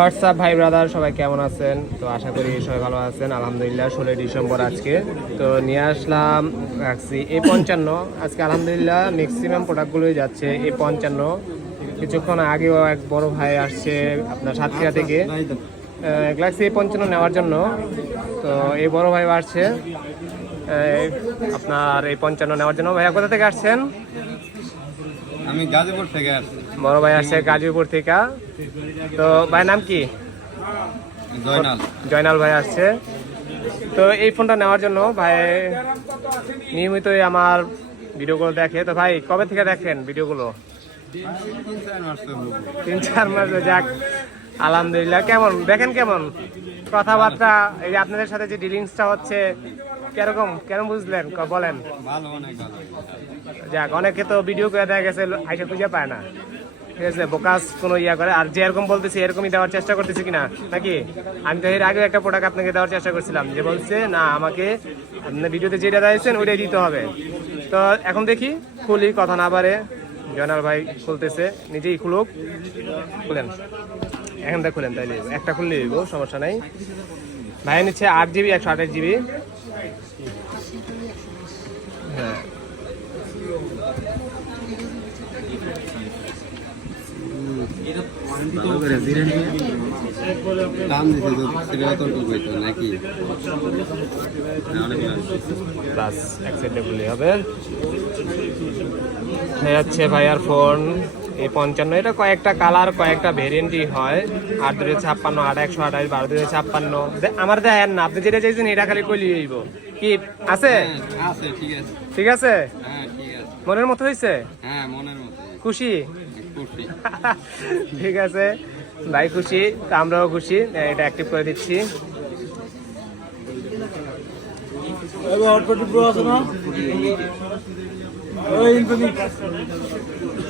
WhatsApp ভাই brother, সবাই কেমন আছেন? তো আশা করি সবাই ভালো আছেন। আলহামদুলিল্লাহ, ষোলোই ডিসেম্বর আজকে। তো নিয়ে আসলাম, রাখছি এ পঞ্চান্ন। আজকে আলহামদুলিল্লাহ ম্যাক্সিমাম প্রোডাক্টগুলোই যাচ্ছে এ পঞ্চান্ন। কিছুক্ষণ আগেও এক বড় ভাই আসছে আপনার সাতক্ষীরা থেকে। গ্লাক্সি এ পঞ্চান্ন নেওয়ার জন্য। তো এই বড় ভাই আসছে আপনার এই পঞ্চান্ন নেওয়ার জন্য। ভাইয়া, কোথা থেকে আসছেন? আমি গাজীপুর থেকে আসছি। বড় ভাই আসছে গাজীপুর থেকে। তো ভাই নাম কি? জয়নাল। জয়নাল ভাই আসছে। তো এই ফোনটা নেওয়ার জন্য ভাই নিয়মিতই আমার ভিডিওগুলো দেখে। তো ভাই কবে থেকে দেখেন ভিডিওগুলো? তিন চার মাস যাক আলহামদুলিল্লাহ। কেমন? দেখেন কেমন? কথাবার্তা এই যে আপনাদের সাথে যে ডিলিংসটা হচ্ছে কীরকম? কেন বুঝলেন? বলেন। যাক অনেকে তো ভিডিও করে দেখা গেছে আইসা খুঁজে পায় না। ঠিক আছে বোকাস কোনো ইয়া করে। আর যে এরকম বলতেছি, এরকমই দেওয়ার চেষ্টা করতেছি কিনা, নাকি? আমি তো এর আগে একটা প্রোডাক্ট আপনাকে দেওয়ার চেষ্টা করছিলাম, যে বলছে, না, আমাকে আপনি ভিডিওতে যেটা দিয়েছেন, ওইটাই দিতে হবে। তো এখন দেখি, খুলি, কথা না পারে জয়নাল ভাই খুলতেছে, নিজেই খুলুক। খুলেন। এখন দেখ খুলেন তাইলে একটা খুললে সমস্যা নাই। ভাই নিচ্ছে আট জিবি একশো আঠাশ জিবি দাম দিতে তো সেটা নাকি? প্লাস অ্যাক্সেপ্টেবল হবে। হচ্ছে ভাইয়ার ফোন এই পঞ্চান্ন এটা কয়েকটা কালার কয়েকটা ভেরিয়েন্টই হয়। আট দুটো ছাপ্পান্ন আট একশো আঠাশ বারো দুটো ছাপ্পান্ন। আমার দেখেন না আপনি যেটা চাইছেন এটা খালি কইলি হইব। কি আছে? ঠিক আছে। হ্যাঁ ঠিক আছে। মনের মতো হয়েছে হ্যাঁ খুশি। ঠিক আছে। ভাই খুশি আমরাও খুশি এটা অ্যাক্টিভ করে দিচ্ছি।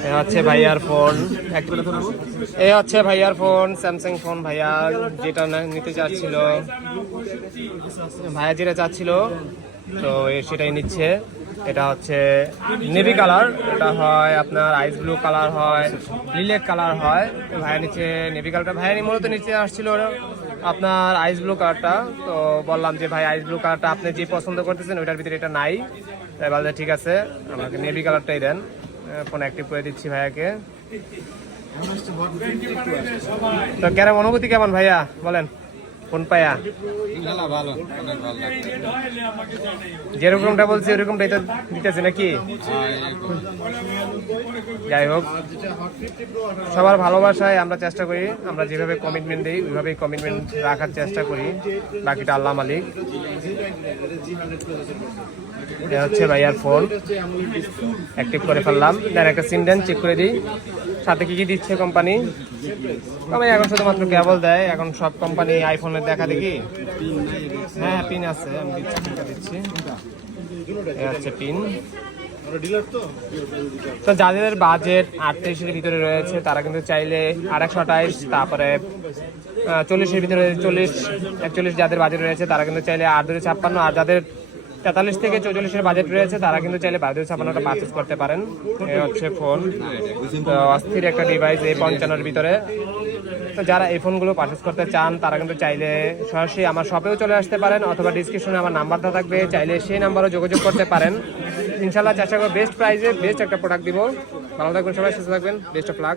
এই হচ্ছে ভাইয়ার ফোন এই হচ্ছে ভাইয়ার ফোন স্যামসাং ফোন ভাইয়া যেটা নিতে চাচ্ছিল। ভাইয়া যেটা চাচ্ছিল তো এ সেটাই নিচ্ছে। এটা হচ্ছে নেভি কালার এটা হয় আপনার আইস ব্লু কালার হয় লিলেক কালার হয়। তো ভাইয়া নিচে নেভি কালারটা ভাইয়া মূলত নিচে আসছিল আপনার আইস ব্লু কালারটা তো বললাম যে ভাই আইস ব্লু কালারটা আপনি যে পছন্দ করতেছেন, ওইটার ভিতরে এটা নাই। তাই বলতে ঠিক আছে, আমাকে নেভি কালারটাই দেন। ফোন অ্যাক্টিভ করে দিচ্ছি ভাইয়াকে। তো কেমন অনুভূতি কেমন ভাইয়া? বলেন। ফোন পায়া? যেরকমটা বলছি ওরকমটাই তো দিতেছে নাকি? যাই হোক সবার ভালোবাসায় আমরা চেষ্টা করি আমরা যেভাবে কমিটমেন্ট দিই ওইভাবেই কমিটমেন্ট রাখার চেষ্টা করি বাকিটা আল্লাহ মালিক। এটা হচ্ছে ভাইয়ার ফোন অ্যাক্টিভ করে ফেললাম। দেন একটা সিম দেন চেক করে দিই। সাথে কি কি দিচ্ছে কোম্পানি তবে এখন শুধুমাত্র কেবল দেয়, এখন সব কোম্পানি আইফোনের দেখা দেখি। হ্যাঁ পিন আছে, আমি দিচ্ছি পিন তো যাদের বাজেট আটত্রিশের ভিতরে রয়েছে, তারা কিন্তু চাইলে আর একশো আঠাইশ, তারপরে চল্লিশের ভিতরে, চল্লিশ, একচল্লিশ যাদের বাজেট রয়েছে, তারা কিন্তু চাইলে আট দুই ছাপ্পান্ন, আর যাদের তেতাল্লিশ থেকে চৌচল্লিশের বাজেট রয়েছে, তারা কিন্তু চাইলে দুই ছাপ্পান্নটা পারচেস করতে পারেন। এ হচ্ছে ফোন অস্থির একটা ডিভাইস এই পঞ্চান্নর ভিতরে। তো যারা এই ফোনগুলো পারচেস করতে চান, তারা কিন্তু চাইলে সরাসরি আমার শপেও চলে আসতে পারেন, অথবা ডিসক্রিপশনে আমার নাম্বারটা থাকবে, চাইলে সেই নাম্বারও যোগাযোগ করতে পারেন। ইনশাল্লাহ চেষ্টা করব বেস্ট প্রাইসে বেস্ট একটা প্রোডাক্ট দিব। ভালো থাকবেন সবাই, সুস্থ থাকবেন। Best of luck